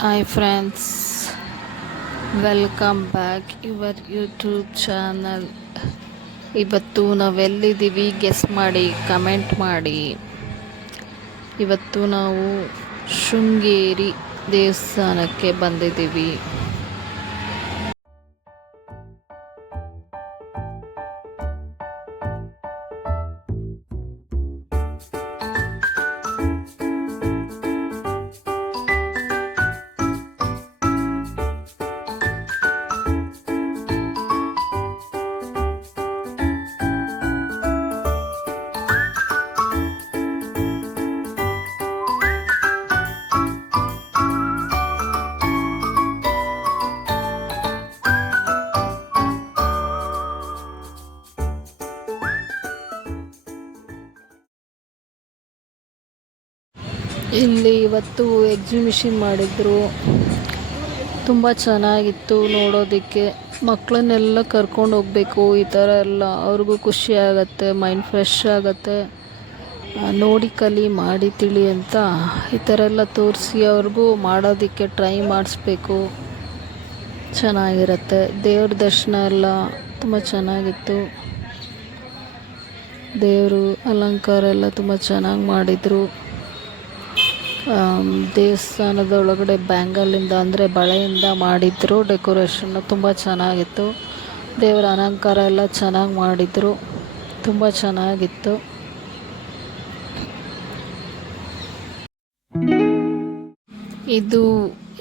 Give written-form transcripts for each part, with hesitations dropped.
Hi friends, welcome back your YouTube channel. ಇವತ್ತು ನಾವೆಲ್ಲಿದ್ದೀವಿ guess ಮಾಡಿ comment ಮಾಡಿ. ಇವತ್ತು ನಾವು ಶೃಂಗೇರಿ ದೇವಸ್ಥಾನಕ್ಕೆ ಬಂದಿದ್ದೀವಿ. ಇಲ್ಲಿ ಇವತ್ತು ಎಕ್ಸಿಬಿಷನ್ ಮಾಡಿದ್ರು, ತುಂಬ ಚೆನ್ನಾಗಿತ್ತು ನೋಡೋದಕ್ಕೆ. ಮಕ್ಕಳನ್ನೆಲ್ಲ ಕರ್ಕೊಂಡು ಹೋಗಬೇಕು, ಈ ಥರ ಎಲ್ಲ ಅವ್ರಿಗೂ ಖುಷಿ ಆಗುತ್ತೆ, ಮೈಂಡ್ ಫ್ರೆಶ್ ಆಗುತ್ತೆ. ನೋಡಿ ಕಲಿ ಮಾಡಿ ತಿಳಿ ಅಂತ ಈ ಥರ ಎಲ್ಲ ತೋರಿಸಿ ಅವ್ರಿಗೂ ಮಾಡೋದಕ್ಕೆ ಟ್ರೈ ಮಾಡಿಸ್ಬೇಕು. ಚೆನ್ನಾಗಿರುತ್ತೆ. ದೇವ್ರ ದರ್ಶನ ಎಲ್ಲ ತುಂಬ ಚೆನ್ನಾಗಿತ್ತು. ದೇವರು ಅಲಂಕಾರ ಎಲ್ಲ ತುಂಬ ಚೆನ್ನಾಗಿ ಮಾಡಿದರು. ದೇವಸ್ಥಾನದ ಒಳಗಡೆ ಬ್ಯಾಂಗಲಿಂದ ಅಂದರೆ ಬಳೆಯಿಂದ ಮಾಡಿದ್ರು. ಡೆಕೋರೇಷನ್ನು ತುಂಬ ಚೆನ್ನಾಗಿತ್ತು. ದೇವರ ಅಲಂಕಾರ ಎಲ್ಲ ಚೆನ್ನಾಗಿ ಮಾಡಿದರು, ತುಂಬ ಚೆನ್ನಾಗಿತ್ತು. ಇದು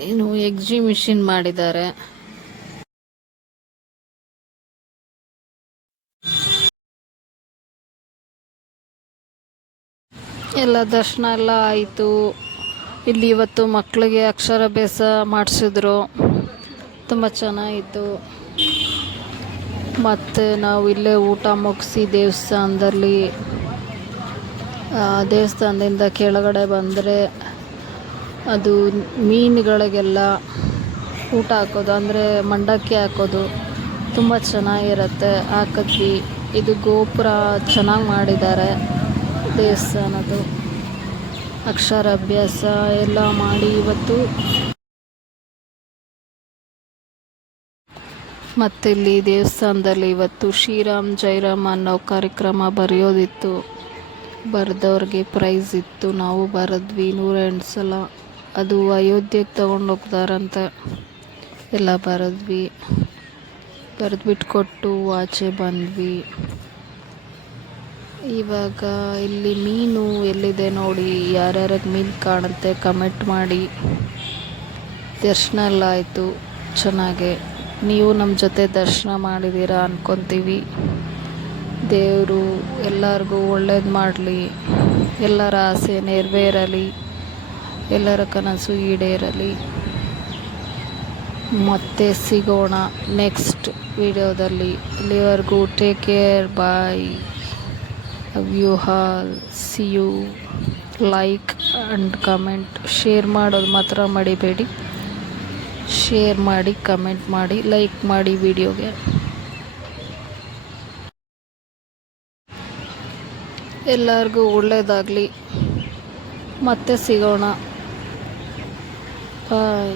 ಏನು ಎಕ್ಸಿಬಿಷನ್ ಮಾಡಿದ್ದಾರೆ. ಎಲ್ಲ ದರ್ಶನ ಎಲ್ಲ ಆಯಿತು. ಇಲ್ಲಿ ಇವತ್ತು ಮಕ್ಕಳಿಗೆ ಅಕ್ಷರಾಭ್ಯಾಸ ಮಾಡಿಸಿದ್ರು, ತುಂಬ ಚೆನ್ನಾಗಿತ್ತು. ಮತ್ತು ನಾವು ಇಲ್ಲೇ ಊಟ ಮುಗಿಸಿ ದೇವಸ್ಥಾನದಿಂದ ಕೆಳಗಡೆ ಬಂದರೆ ಅದು ಮೀನುಗಳಿಗೆಲ್ಲ ಊಟ ಹಾಕೋದು, ಅಂದರೆ ಮಂಡಕ್ಕಿ ಹಾಕೋದು ತುಂಬ ಚೆನ್ನಾಗಿರುತ್ತೆ. ಹಾಕಿದ್ವಿ. ಇದು ಗೋಪುರ ಚೆನ್ನಾಗಿ ಮಾಡಿದ್ದಾರೆ ದೇವಸ್ಥಾನದ್ದು. ಅಕ್ಷರಾಭ್ಯಾಸ ಎಲ್ಲ ಮಾಡಿ ಇವತ್ತು. ಮತ್ತು ಇಲ್ಲಿ ದೇವಸ್ಥಾನದಲ್ಲಿ ಇವತ್ತು ಶ್ರೀರಾಮ್ ಜೈರಾಮ್ ಅನ್ನೋ ಕಾರ್ಯಕ್ರಮ ಬರೆಯೋದಿತ್ತು. ಬರೆದವ್ರಿಗೆ ಪ್ರೈಸ್ ಇತ್ತು. ನಾವು ಬರೆದ್ವಿ 108 ಸಲ. ಅದು ಅಯೋಧ್ಯೆಗೆ ತೊಗೊಂಡೋಗ್ತಾರಂತೆ. ಎಲ್ಲ ಬರೆದ್ವಿ. ಬರೆದ್ಬಿಟ್ಟು ಕೊಟ್ಟು ಆಚೆ ಬಂದ್ವಿ. ಇವಾಗ ಇಲ್ಲಿ ಮೀನು ಎಲ್ಲಿದೆ ನೋಡಿ, ಯಾರ್ಯಾರಿಗೆ ಮೀನು ಕಾಣುತ್ತೆ ಕಮೆಂಟ್ ಮಾಡಿ. ದರ್ಶನ ಎಲ್ಲ ಆಯಿತು ಚೆನ್ನಾಗೆ. ನೀವು ನಮ್ಮ ಜೊತೆ ದರ್ಶನ ಮಾಡಿದ್ದೀರಾ ಅಂದ್ಕೊತೀವಿ. ದೇವರು ಎಲ್ಲರಿಗೂ ಒಳ್ಳೇದು ಮಾಡಲಿ, ಎಲ್ಲರ ಆಸೆ ನೆರವೇರಲಿ, ಎಲ್ಲರ ಕನಸು ಈಡೇರಲಿ. ಮತ್ತೆ ಸಿಗೋಣ ನೆಕ್ಸ್ಟ್ ವಿಡಿಯೋದಲ್ಲಿ. ಇಲ್ಲಿವರೆಗೂ take care, bye. You all see you. Like and comment, share ಮಾಡೋದು ಮಾತ್ರ ಮಡಿಬೇಡಿ. ಶೇರ್ ಮಾಡಿ, ಕಮೆಂಟ್ ಮಾಡಿ, ಲೈಕ್ ಮಾಡಿ ವಿಡಿಯೋಗೆ. ಎಲ್ಲರಿಗೂ ಒಳ್ಳೆಯದಾಗಲಿ. ಮತ್ತೆ ಸಿಗೋಣ. ಬಾಯ್.